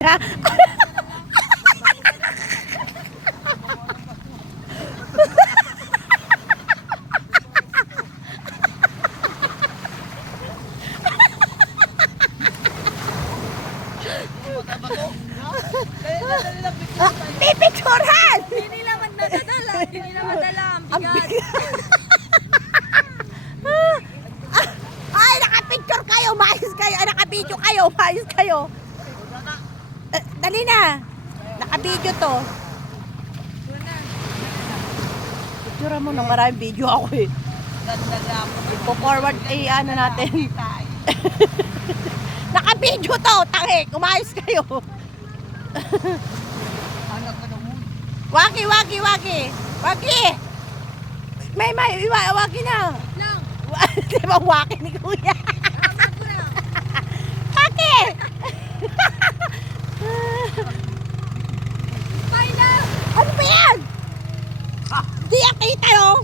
Pipicturehan! Hindi nila magdadala. Hindi nila madala. Ang bigat. Ay, nakapicture kayo, maayos kayo. Ay, nakabidyo kayo, maayos kayo. Dali na. Nakabidyo to. Picture mo nang maraming video ako eh. Ipo-forward ano natin. Nakabidyo to, tangik. Umayos kayo. Waki. May, waki na. Lang. Di ba waki ni Kuya? Waki! Final! Ano ba yan? Di yan kita, no?